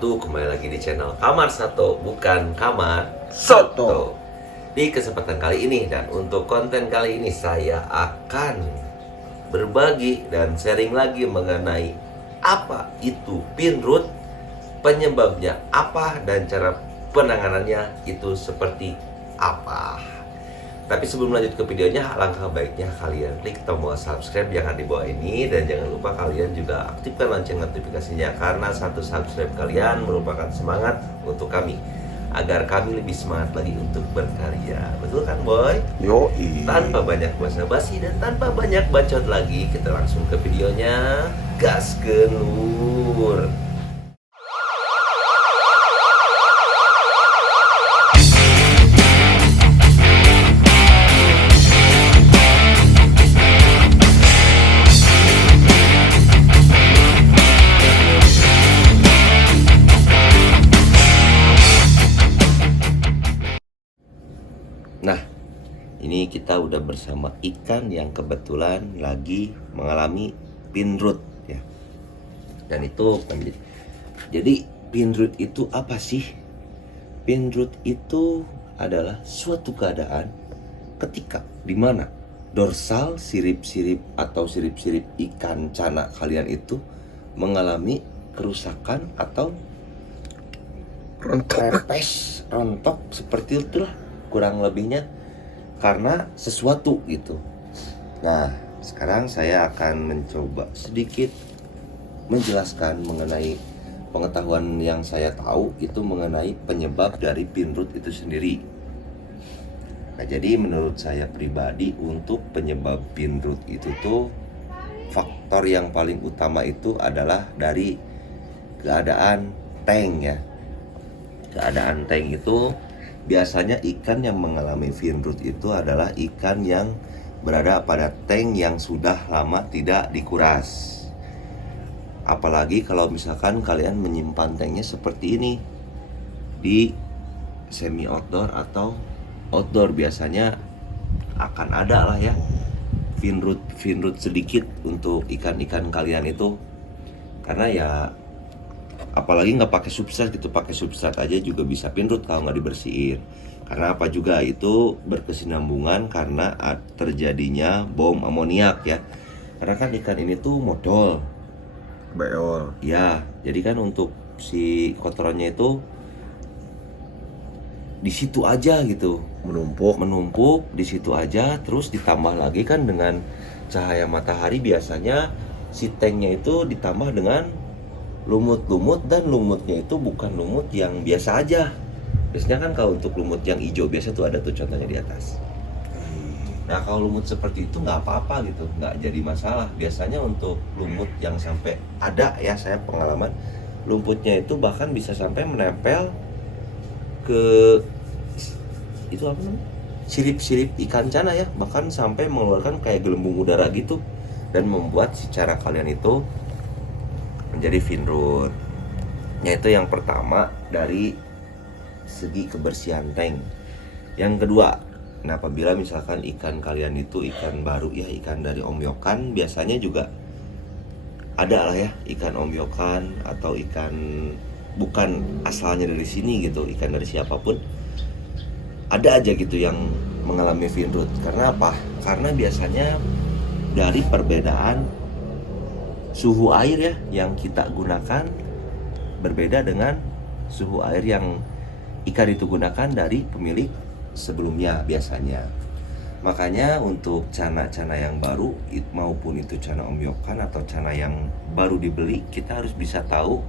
wabarakatuh. Kembali lagi di channel Kamar Sato, bukan Kamar Soto. Di kesempatan kali ini dan untuk konten kali ini saya akan berbagi dan sharing lagi mengenai apa itu pinroot, penyebabnya apa, dan cara penanganannya itu seperti apa. Tapi sebelum lanjut ke videonya, alangkah baiknya kalian klik tombol subscribe yang ada di bawah ini. Dan jangan lupa kalian juga aktifkan lonceng notifikasinya, karena satu subscribe kalian merupakan semangat untuk kami, agar kami lebih semangat lagi untuk berkarya. Betul kan boy? Yoi. Tanpa banyak basa-basi dan tanpa banyak bacot lagi, kita langsung ke videonya. Gas ke Nur. Nah, ini kita udah bersama ikan yang kebetulan lagi mengalami pinroot ya. Dan itu jadi pinroot itu apa sih? Pinroot itu adalah suatu keadaan ketika dimana dorsal sirip-sirip atau sirip-sirip ikan cana kalian itu mengalami kerusakan atau krepes, rontok, seperti itulah kurang lebihnya, karena sesuatu gitu. Nah, sekarang saya akan mencoba sedikit menjelaskan mengenai pengetahuan yang saya tahu itu mengenai penyebab dari pinroot itu sendiri. Nah, jadi menurut saya pribadi untuk penyebab pinroot itu tuh faktor yang paling utama itu adalah dari keadaan tank ya. Keadaan tank itu biasanya ikan yang mengalami pinroot itu adalah ikan yang berada pada tank yang sudah lama tidak dikuras. Apalagi kalau misalkan kalian menyimpan tanknya seperti ini di semi outdoor atau outdoor, biasanya akan ada lah ya pinroot sedikit untuk ikan-ikan kalian itu, karena ya apalagi nggak pakai substrat gitu, pakai substrat aja juga bisa pinroot kalau nggak dibersihin. Karena apa juga itu berkesinambungan karena terjadinya bom amoniak ya. Karena kan ikan ini tuh modal Beol. ya, jadi kan untuk si kotorannya itu di situ aja gitu, menumpuk di situ aja. Terus ditambah lagi kan dengan cahaya matahari, biasanya si tanknya itu ditambah dengan lumut-lumut, dan lumutnya itu bukan lumut yang biasa aja. Biasanya kan kalau untuk lumut yang hijau biasa tuh ada tuh contohnya di atas. Nah, kalau lumut seperti itu nggak apa-apa gitu, nggak jadi masalah. Biasanya untuk lumut yang sampai ada ya, saya pengalaman lumputnya itu bahkan bisa sampai menempel ke itu apa namanya, sirip-sirip ikan cana ya, bahkan sampai mengeluarkan kayak gelembung udara gitu, dan membuat secara kalian itu menjadi pinroot. Yaitu yang pertama dari segi kebersihan tank. Yang kedua, nah apabila misalkan ikan kalian itu ikan baru ya, ikan dari omyokan, biasanya juga ada lah ya ikan omyokan atau ikan bukan asalnya dari sini gitu, ikan dari siapapun ada aja gitu yang mengalami pinroot. Karena apa? Karena biasanya dari perbedaan suhu air ya yang kita gunakan berbeda dengan suhu air yang ikan itu gunakan dari pemilik sebelumnya biasanya. Makanya untuk cana-cana yang baru maupun itu cana omyokan atau cana yang baru dibeli, kita harus bisa tahu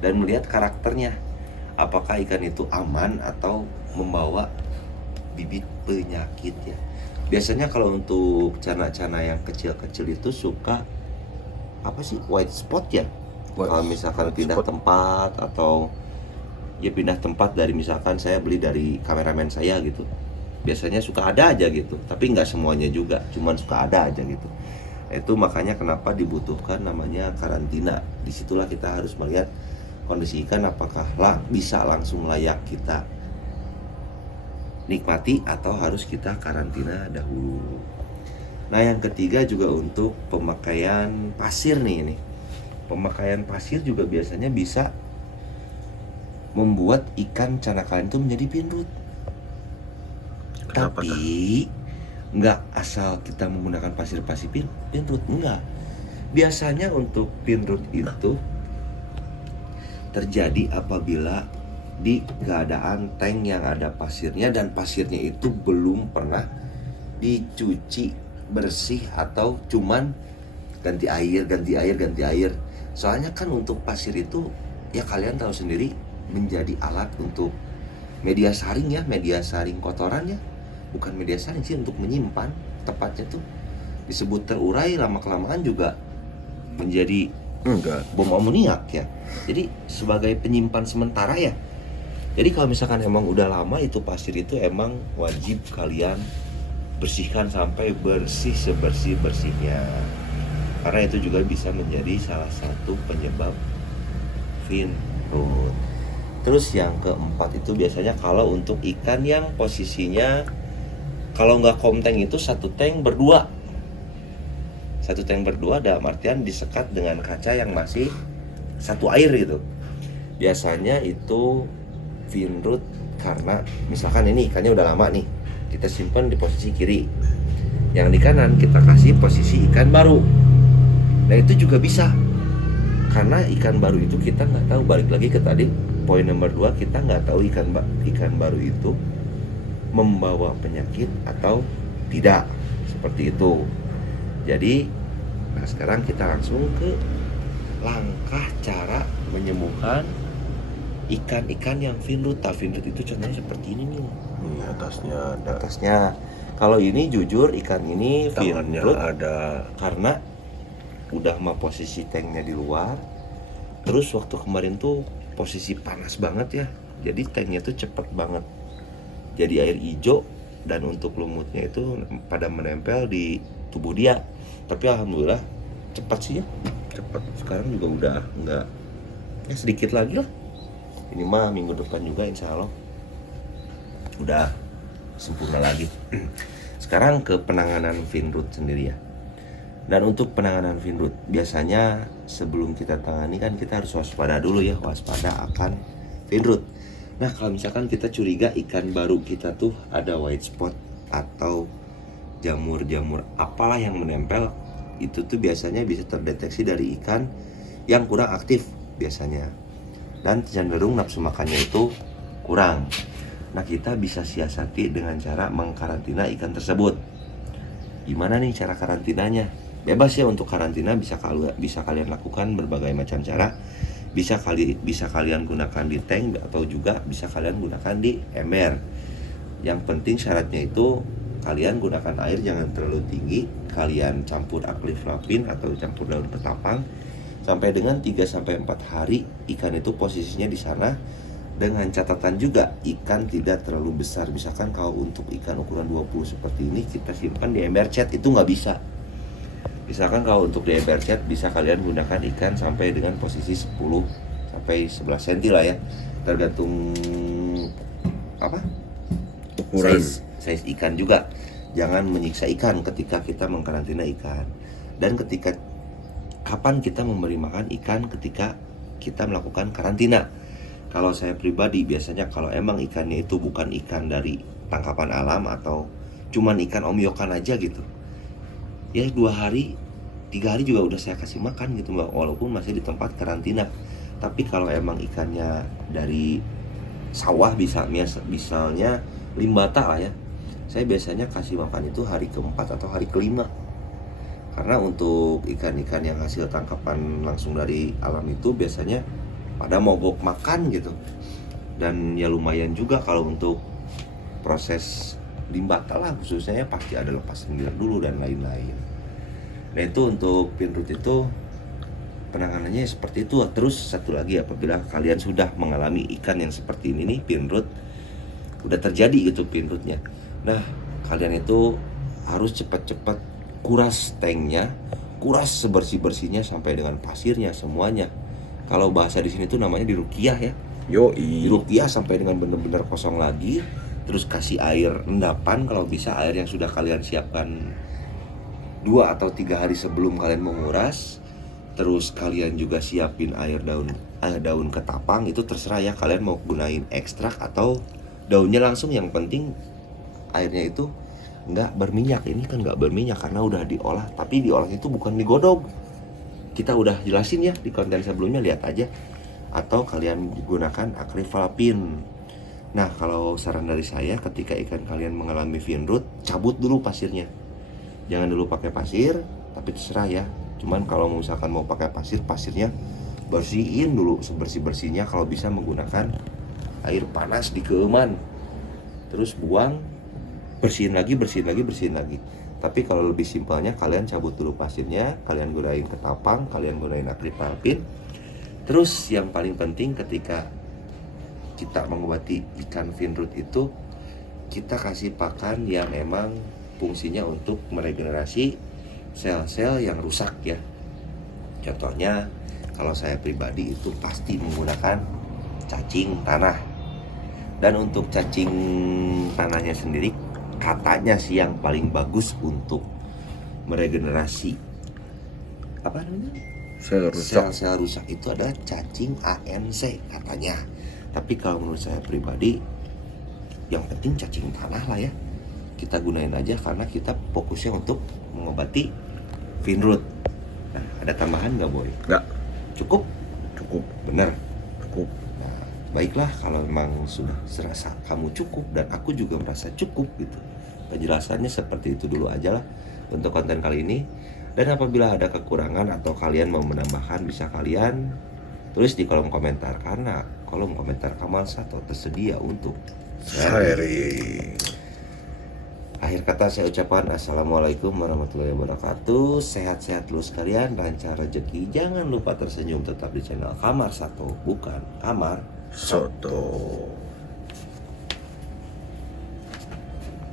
dan melihat karakternya. Apakah ikan itu aman atau membawa bibit penyakit ya. Biasanya kalau untuk cana-cana yang kecil-kecil itu suka apa sih, white spot ya. Kalau misalkan pindah tempat atau ya pindah tempat dari, misalkan saya beli dari kameramen saya gitu, biasanya suka ada aja gitu, tapi nggak semuanya juga, cuman suka ada aja gitu. Itu makanya kenapa dibutuhkan namanya karantina. Disitulah kita harus melihat kondisi ikan apakah bisa langsung layak kita nikmati atau harus kita karantina dahulu. Nah, yang ketiga juga untuk pemakaian pasir nih ini. Pemakaian pasir juga biasanya bisa membuat ikan cana kalian itu menjadi pinrut. Kenapa, Tapi nggak asal kita menggunakan pasir-pasir pinrut, enggak. Biasanya untuk pinrut itu terjadi apabila di keadaan tank yang ada pasirnya dan pasirnya itu belum pernah dicuci bersih atau cuman ganti air. Soalnya kan untuk pasir itu ya kalian tahu sendiri menjadi alat untuk media saring kotoran ya. Bukan media saring sih, untuk menyimpan, tepatnya tuh disebut terurai, lama-kelamaan juga menjadi Enggak. bom amoniak ya. Jadi sebagai penyimpan sementara ya. Jadi kalau misalkan emang udah lama itu pasir itu emang wajib kalian bersihkan sampai bersih sebersih-bersihnya. Karena itu juga bisa menjadi salah satu penyebab finrut. Terus yang keempat itu biasanya kalau untuk ikan yang posisinya kalau nggak komteng itu satu tank berdua dalam artian disekat dengan kaca yang masih satu air gitu. Biasanya itu finrut karena misalkan ini ikannya udah lama nih, kita simpan di posisi kiri, yang di kanan kita kasih posisi ikan baru. Nah itu juga bisa, karena ikan baru itu kita nggak tahu, balik lagi ke tadi poin nomor 2, kita nggak tahu ikan baru itu membawa penyakit atau tidak, seperti itu. Jadi nah sekarang kita langsung ke langkah cara menyembuhkan ikan-ikan yang finrut. Finrut itu contohnya seperti ini nih. Ini atasnya ada. Atasnya. Kalau ini jujur ikan ini Tangannya finrut ada. karena udah mah posisi tanknya di luar. Terus waktu kemarin tuh posisi panas banget ya. Jadi tanknya tuh cepet banget jadi air hijau, dan untuk lumutnya itu pada menempel di tubuh dia. Tapi alhamdulillah cepat sih ya. Cepat. Sekarang juga udah enggak, ya sedikit lagi lah. Ini mah minggu depan juga insya Allah udah sempurna lagi. Sekarang ke penanganan finrut sendiri ya. Dan untuk penanganan finrut biasanya sebelum kita tangani kan kita harus waspada dulu ya, waspada akan finrut. Nah kalau misalkan kita curiga ikan baru kita tuh ada white spot atau jamur-jamur apalah yang menempel, itu tuh biasanya bisa terdeteksi dari ikan yang kurang aktif biasanya, dan cenderung nafsu makannya itu kurang. Nah kita bisa siasati dengan cara mengkarantina ikan tersebut. Gimana nih cara karantinanya? Bebas ya untuk karantina, bisa kalian lakukan berbagai macam cara. Bisa kalian gunakan di tank atau juga bisa kalian gunakan di ember. Yang penting syaratnya itu kalian gunakan air jangan terlalu tinggi. Kalian campur akliflavin atau campur daun ketapang sampai dengan 3-4 hari ikan itu posisinya di sana. Dengan catatan juga ikan tidak terlalu besar. Misalkan kalau untuk ikan ukuran 20 seperti ini kita simpan di ember cat, itu nggak bisa. Misalkan kalau untuk di ember cat bisa kalian gunakan ikan sampai dengan posisi 10 sampai 11 cm lah ya, tergantung apa Ukuran. size ikan juga. Jangan menyiksa ikan ketika kita mengkarantina ikan. Dan ketika kapan kita memberi makan ikan ketika kita melakukan karantina. Kalau saya pribadi biasanya kalau emang ikannya itu bukan ikan dari tangkapan alam atau cuman ikan omyokan aja gitu, ya 2 hari 3 hari juga udah saya kasih makan gitu mbak, walaupun masih di tempat karantina. Tapi kalau emang ikannya dari sawah misalnya limbata lah ya, saya biasanya kasih makan itu hari keempat atau hari kelima. Karena untuk ikan-ikan yang hasil tangkapan langsung dari alam itu biasanya pada mogok makan gitu. Dan ya lumayan juga kalau untuk proses limbata lah khususnya ya, pasti ada lepas sembilan dulu dan lain-lain. Nah itu untuk finrut itu penanganannya seperti itu. Terus satu lagi, apabila kalian sudah mengalami ikan yang seperti ini nih, finrut udah terjadi gitu finrutnya, nah kalian itu harus cepat-cepat kuras tanknya, kuras sebersih-bersihnya sampai dengan pasirnya semuanya. Kalau bahasa di sini tuh namanya dirukiah ya. Yoi. Dirukiah sampai dengan benar-benar kosong lagi. Terus kasih air endapan, kalau bisa air yang sudah kalian siapkan 2 atau 3 hari sebelum kalian menguras. terus kalian juga siapin daun ketapang, itu terserah ya, kalian mau gunain ekstrak atau daunnya langsung. Yang penting airnya itu nggak berminyak. Ini kan nggak berminyak karena udah diolah, tapi diolahnya itu bukan digodok. Kita udah jelasin ya di konten sebelumnya, lihat aja. Atau kalian gunakan acryvalapin. Nah, kalau saran dari saya, ketika ikan kalian mengalami fin rot, cabut dulu pasirnya. Jangan dulu pakai pasir, tapi terserah ya. Cuman kalau misalkan mau pakai pasir, pasirnya bersihin dulu sebersih-bersihnya. Kalau bisa menggunakan air panas di keuman. Terus buang, bersihin lagi. Tapi kalau lebih simpelnya, kalian cabut dulu pasirnya, kalian gunain ketapang, kalian gunain acryvalapin. Terus yang paling penting ketika kita mengobati ikan fin rot itu, kita kasih pakan yang memang fungsinya untuk meregenerasi sel-sel yang rusak ya. Contohnya kalau saya pribadi itu pasti menggunakan cacing tanah. Dan untuk cacing tanahnya sendiri, katanya sih yang paling bagus untuk meregenerasi apa namanya? Sel-sel rusak itu adalah cacing ANC katanya. Tapi kalau menurut saya pribadi, yang penting cacing tanah lah ya. Kita gunain aja karena kita fokusnya untuk mengobati fin rot. Nah, ada tambahan nggak Boy? Nggak. Cukup? Cukup. Bener? Cukup. Nah, baiklah kalau memang sudah serasa kamu cukup dan aku juga merasa cukup gitu. Penjelasannya seperti itu dulu aja lah untuk konten kali ini. Dan apabila ada kekurangan atau kalian mau menambahkan, bisa kalian tulis di kolom komentar, karena kolom komentar Kamal Sato tersedia untuk Sharing. Akhir kata saya ucapkan assalamualaikum warahmatullahi wabarakatuh. Sehat-sehat dulu sekalian, lancar rezeki. Jangan lupa tersenyum tetap di channel Kamar Sato, bukan Kamar Soto.